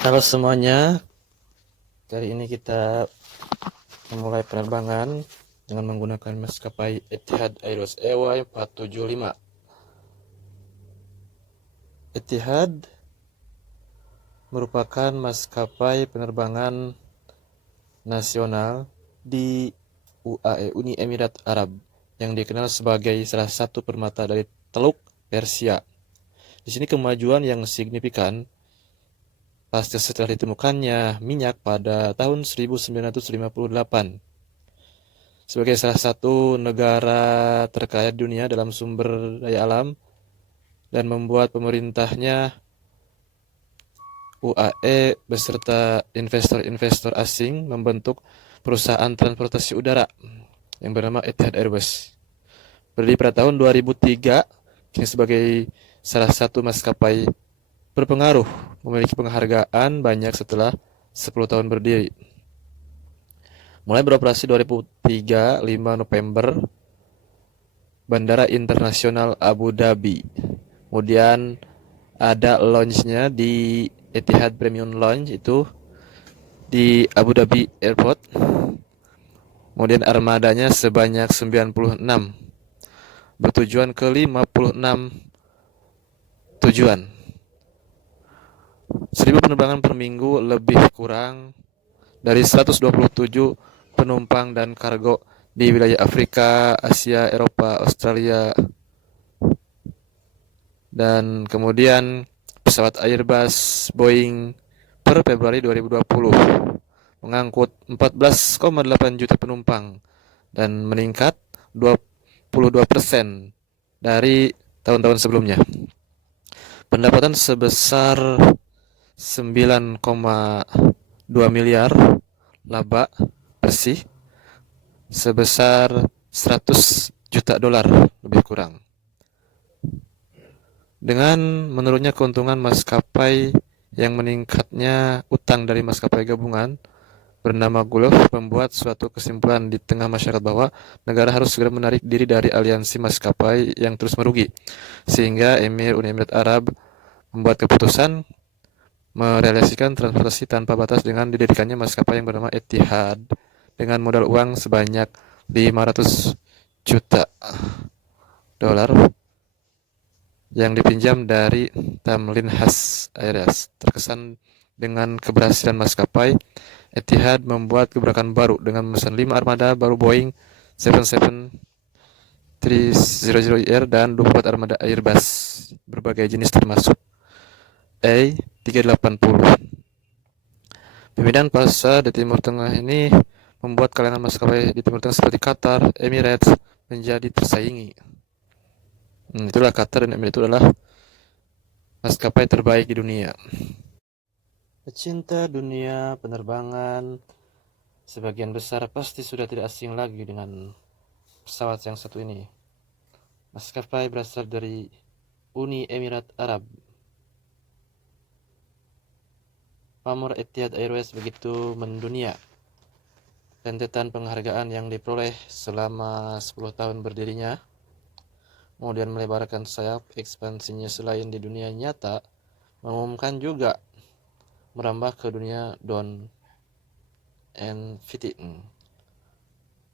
Halo semuanya, kali ini kita memulai penerbangan dengan menggunakan maskapai Etihad Airways EY475. Etihad merupakan maskapai penerbangan nasional di UAE, Uni Emirat Arab, yang dikenal sebagai salah satu permata dari Teluk Persia. Di sini kemajuan yang signifikan pasca setelah ditemukannya minyak pada tahun 1958. Sebagai salah satu negara terkaya di dunia dalam sumber daya alam dan membuat pemerintahnya UAE beserta investor-investor asing membentuk perusahaan transportasi udara yang bernama Etihad Airways. Berdiri pada tahun 2003, kini sebagai salah satu maskapai berpengaruh, memiliki penghargaan banyak setelah 10 tahun berdiri. Mulai beroperasi 2003, 5 November, Bandara Internasional Abu Dhabi. Kemudian ada lounge-nya di Etihad Premium Lounge itu di Abu Dhabi Airport. Kemudian armadanya sebanyak 96, bertujuan ke 56 tujuan. 1000 penerbangan per minggu, lebih kurang dari 127 penumpang dan kargo di wilayah Afrika, Asia, Eropa, Australia. Dan kemudian pesawat Airbus Boeing per Februari 2020 mengangkut 14,8 juta penumpang dan meningkat 22% dari tahun-tahun sebelumnya. Pendapatan sebesar 9,2 miliar, laba bersih sebesar 100 juta dolar lebih kurang. Dengan menurunnya keuntungan maskapai yang meningkatnya utang dari maskapai gabungan bernama Gulf membuat suatu kesimpulan di tengah masyarakat bahwa negara harus segera menarik diri dari aliansi maskapai yang terus merugi. Sehingga Emir Uni Emirat Arab membuat keputusan merealisasikan transportasi tanpa batas dengan didirikannya maskapai yang bernama Etihad dengan modal uang sebanyak 500 juta dolar yang dipinjam dari Tamlin Has Airways. Terkesan dengan keberhasilan maskapai, Etihad membuat gebrakan baru dengan memesan 5 armada baru Boeing 777-300ER dan 24 armada Airbus berbagai jenis termasuk A380. Pemindahan pasar di Timur Tengah ini membuat kalangan maskapai di Timur Tengah seperti Qatar, Emirates menjadi tersaingi. Itulah Qatar dan Emirates itu adalah maskapai terbaik di dunia. Pecinta dunia penerbangan sebagian besar pasti sudah tidak asing lagi dengan pesawat yang satu ini. Maskapai berasal dari Uni Emirat Arab. Pamor Etihad Airways begitu mendunia. Rentetan penghargaan yang diperoleh selama 10 tahun berdirinya, kemudian melebarkan sayap ekspansinya selain di dunia nyata, mengumumkan juga merambah ke dunia NFT.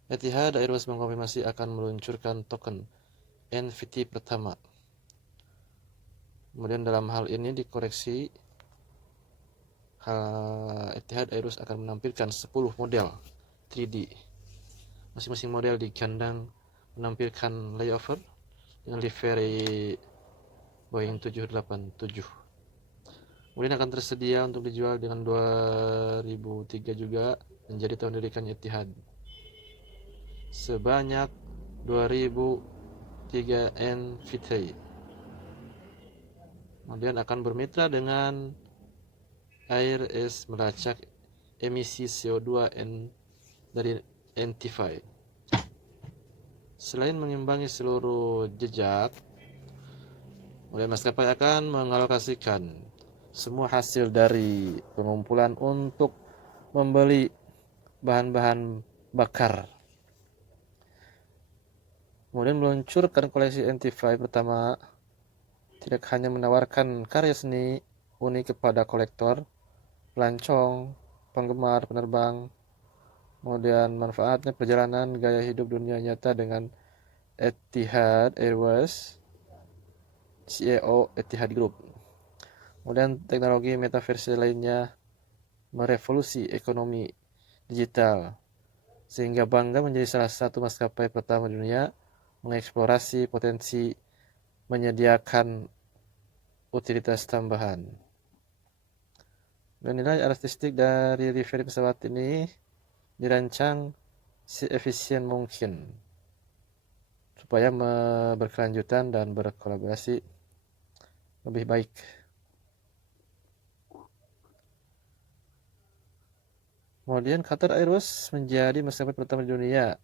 Etihad Airways mengkonfirmasi akan meluncurkan token NFT pertama. Kemudian dalam hal ini dikoreksi, Etihad Airways akan menampilkan 10 model 3D. Masing-masing model di kandang menampilkan layover dengan livery Boeing 787. Kemudian akan tersedia untuk dijual dengan 2003 juga menjadi tahun didirikannya Etihad. Sebanyak 2003 NFT. Kemudian akan bermitra dengan Air-S melacak emisi CO2 dari NT5. Selain mengimbangi seluruh jejak, kemudian maskapai akan mengalokasikan semua hasil dari pengumpulan untuk membeli bahan-bahan bakar. Kemudian meluncurkan koleksi NT5 pertama tidak hanya menawarkan karya seni unik kepada kolektor, pelancong, penggemar, penerbang. Kemudian manfaatnya perjalanan gaya hidup dunia nyata dengan Etihad Airways, CEO Etihad Group. Kemudian teknologi metaverse lainnya merevolusi ekonomi digital, sehingga bangga menjadi salah satu maskapai pertama di dunia mengeksplorasi potensi menyediakan utilitas tambahan. Dan nilai artistik dari livery pesawat ini dirancang seefisien mungkin supaya berkelanjutan dan berkolaborasi lebih baik. Kemudian Qatar Airways menjadi maskapai pertama di dunia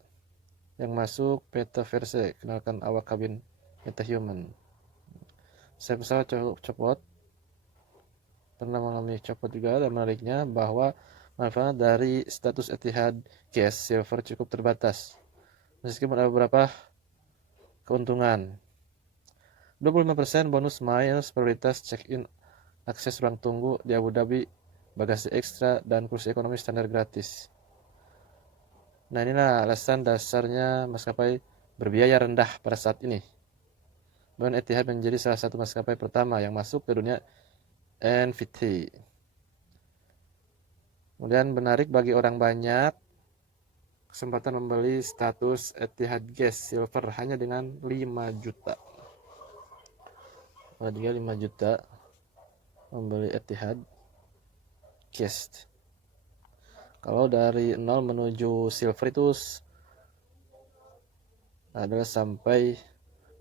yang masuk metaverse, kenalkan awak kabin metahuman. Saya pesawat copot, pernah mengalami copot juga, dan menariknya bahwa manfaat dari status Etihad Guest Silver cukup terbatas, meskipun ada beberapa keuntungan. 25% bonus miles, prioritas check-in, akses ruang tunggu di Abu Dhabi, bagasi ekstra, dan kursi ekonomi standar gratis. Nah, inilah alasan dasarnya maskapai berbiaya rendah pada saat ini. Dan Etihad menjadi salah satu maskapai pertama yang masuk ke dunia NFT. Kemudian menarik bagi orang banyak, kesempatan membeli status Etihad Guest Silver hanya dengan 5 juta. Ada juga 5 juta membeli Etihad Guest. Kalau dari 0 menuju Silver itu adalah sampai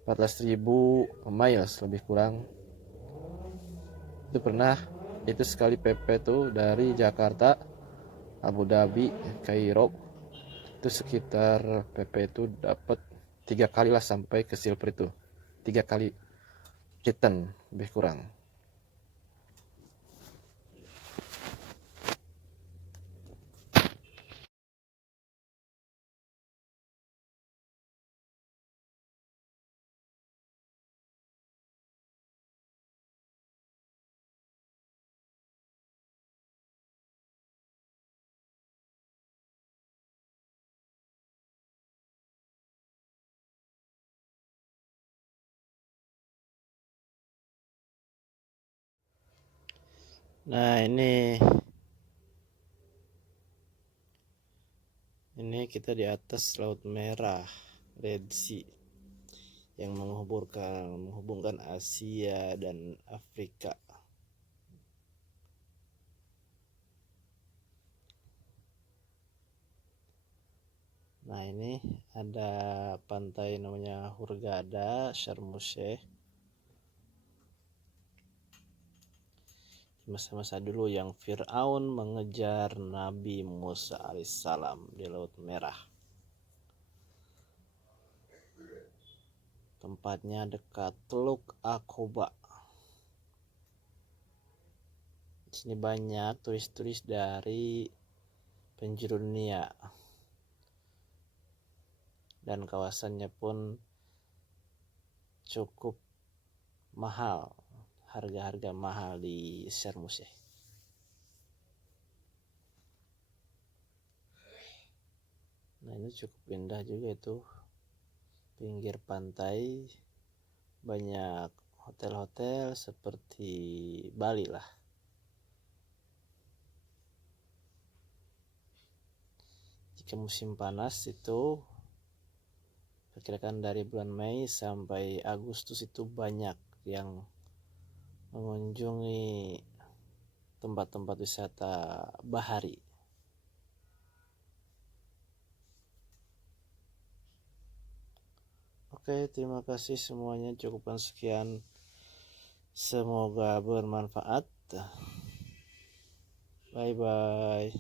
14.000 miles lebih kurang. Itu pernah, itu sekali PP tuh dari Jakarta, Abu Dhabi, Kairo, itu sekitar PP itu dapat 3 kali lah sampai ke Silver itu, 3 kali return lebih kurang. Nah, ini kita di atas Laut Merah, Red Sea, yang menghubungkan Asia dan Afrika. Nah, ini ada pantai namanya Hurghada, Sharm el-Sheikh. Masa-masa dulu yang Fir'aun mengejar Nabi Musa alaihissalam di Laut Merah. Tempatnya dekat Teluk Aqaba. Di sini banyak turis-turis dari penjuru dunia, dan kawasannya pun cukup mahal, harga-harga mahal di Sharm el-Sheikh. Nah, ini cukup indah juga itu, pinggir pantai, banyak hotel-hotel seperti Bali lah. Jika musim panas itu perkirakan dari bulan Mei sampai Agustus itu banyak yang mengunjungi tempat-tempat wisata bahari. Oke, terima kasih semuanya, cukupkan sekian, semoga bermanfaat. Bye bye.